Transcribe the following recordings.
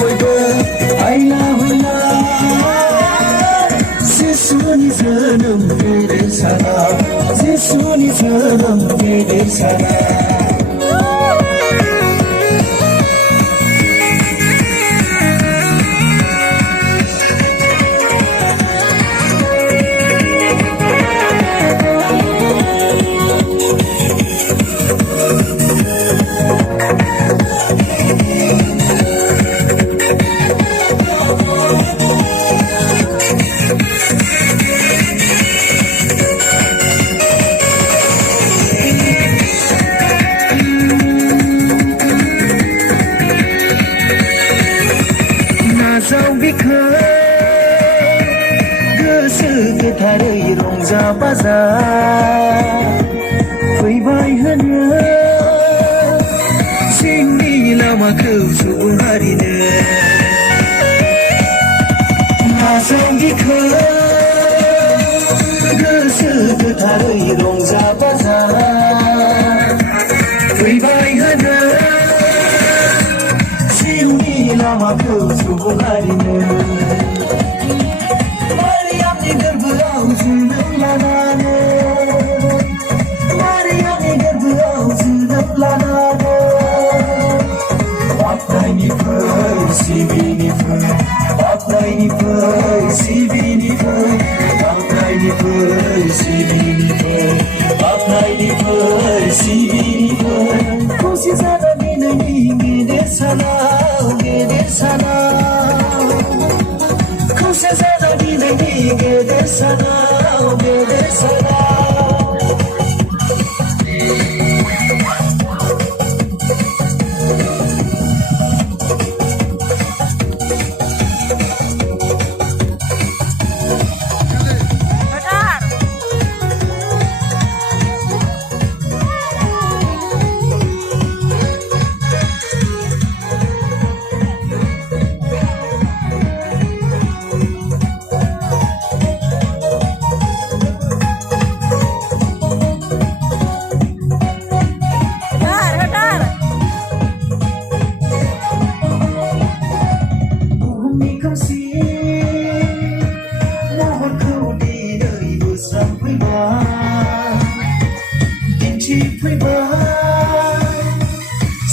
बयबो आइला होला जिसुनि जोनोम गेदेर साना जिसुनि जोनोम गेदेर साना गोसो गोथारै रंजा बाजा फैबाय होनो जोंनि लामाखौ सुबुं हारिनो नाजाव बिखौ गोसो गोथारै रंजा बाजा फैबाय होनो जोंनि लामाखौ सुबुं हारिनो मारियामनि गोरबोआव जोनोम लानानै मारियामनि गोरबोआव जोनोम लानानै बाख्नायनिफ्राय सिबिनिफ्राय बाख्नायनिफ्राय सिबिनिफ्राय बाख्नायनिफ्राय सिबिनिफ्राय बाख्नायनिफ्राय सिबिनिफ्राय खुसि जाना दिनैनि गेदेर साना खुसि जाना दिनैनि गेदेर साना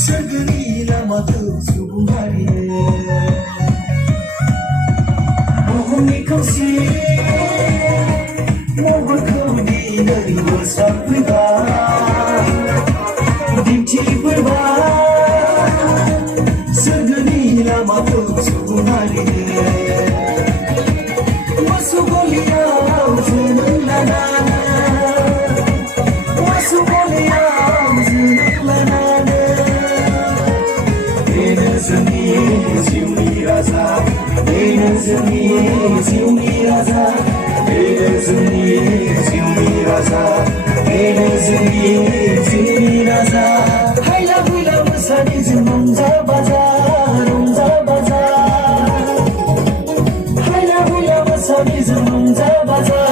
सोरगोनि लामाखौ सुबुं हारिनो बुहुमनि खोमसि महरखौ दिनै बोस्रांफैबाय दिन्थिफैबाय सोरगोनि लामाखौ सुबुं हारिनो मोसौ गलियाव जोनोम लानानै मोसौ गलियाव जोनोम लानानै बेनो जोंनि जिउनि राजा बेनो जोंनि जिउनि राजा बेनो जोंनि जिउनि राजा बेनो जोंनि जिउनि राजा हायला हुइला मोसानायजों रंजा बाजा हायला हुइला मोसानायजों रंजा बाजा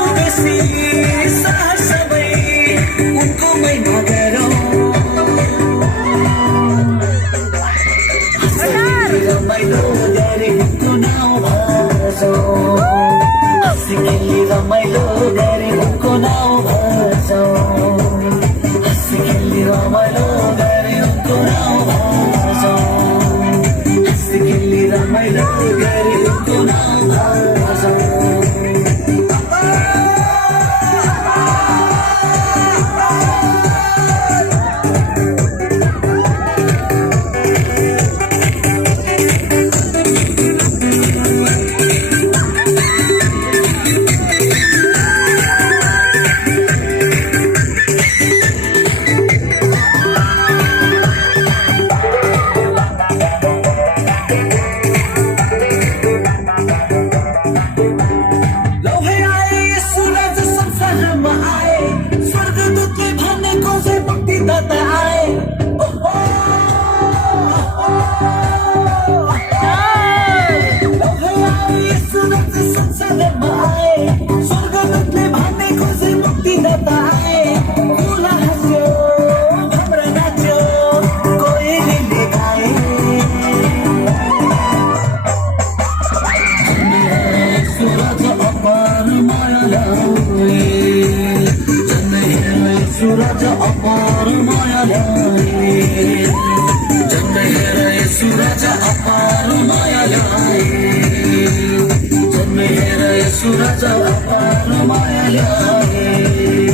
Udah खुसी साहस सबै उनको महिमा गरौँ रमाइलो गरे उनको नाउँ भजौँ हाँसिखेली रमाइलो गरे उनको नाउँ भजौँ हाँसिखेली रमाइलो गरे उनको नाउँ भजौँ हाँसिखेली रमाइलो गरे उनको नाउँ भजौँ सूरज अपार माया ल्याए जन्म हेर सूरज अपार माया ल्याए जन्म हेर सूरज अपार माया ल्याए